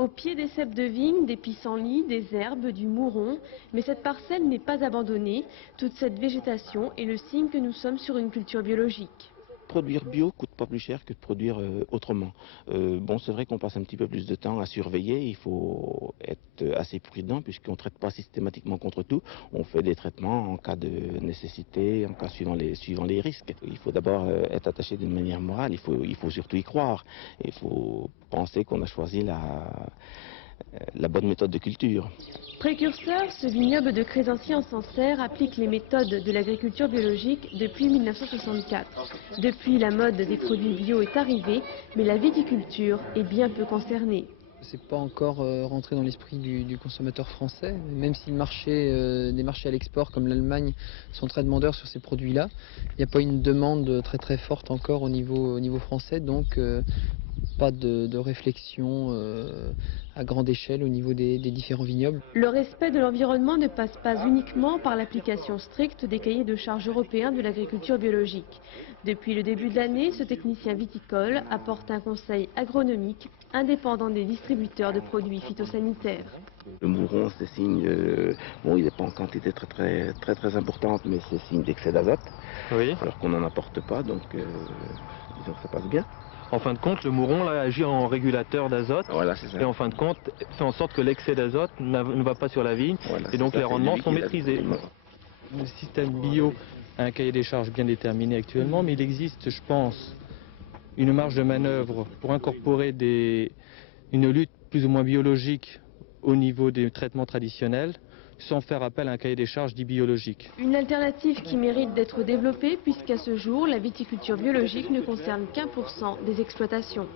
Au pied des ceps de vigne, des pissenlits, des herbes, du mouron, mais cette parcelle n'est pas abandonnée. Toute cette végétation est le signe que nous sommes sur une culture biologique. Produire bio coûte pas plus cher que de produire autrement. Bon, c'est vrai qu'on passe un petit peu plus de temps à surveiller, il faut être assez prudent puisqu'on ne traite pas systématiquement contre tout. On fait des traitements en cas de nécessité, en cas suivant les risques. Il faut d'abord être attaché d'une manière morale, il faut surtout y croire. Il faut penser qu'on a choisi la bonne méthode de culture. Précurseur, ce vignoble de Crésancy en Sancerre applique les méthodes de l'agriculture biologique depuis 1964. Depuis, la mode des produits bio est arrivée, mais la viticulture est bien peu concernée. C'est pas encore rentré dans l'esprit du consommateur français, même si des marchés à l'export comme l'Allemagne sont très demandeurs sur ces produits-là. Il n'y a pas une demande très très forte encore au niveau français, donc pas de réflexion à grande échelle au niveau des différents vignobles. Le respect de l'environnement ne passe pas uniquement par l'application stricte des cahiers de charges européens de l'agriculture biologique. Depuis le début de l'année, ce technicien viticole apporte un conseil agronomique indépendant des distributeurs de produits phytosanitaires. Le mouron, c'est signe, bon, il n'est pas en quantité très importante, mais c'est signe d'excès d'azote. Oui. Alors qu'on n'en apporte pas, donc disons que ça passe bien. En fin de compte, le mouron là, agit en régulateur d'azote. Voilà, c'est ça. Et en fin de compte, fait en sorte que l'excès d'azote ne va pas sur la vigne. Voilà, et donc ça, les rendements sont maîtrisés. Le système bio a un cahier des charges bien déterminé actuellement, mais il existe, je pense, une marge de manœuvre pour incorporer une lutte plus ou moins biologique au niveau des traitements traditionnels, sans faire appel à un cahier des charges dit biologique. Une alternative qui mérite d'être développée puisqu'à ce jour, la viticulture biologique ne concerne qu'1% des exploitations.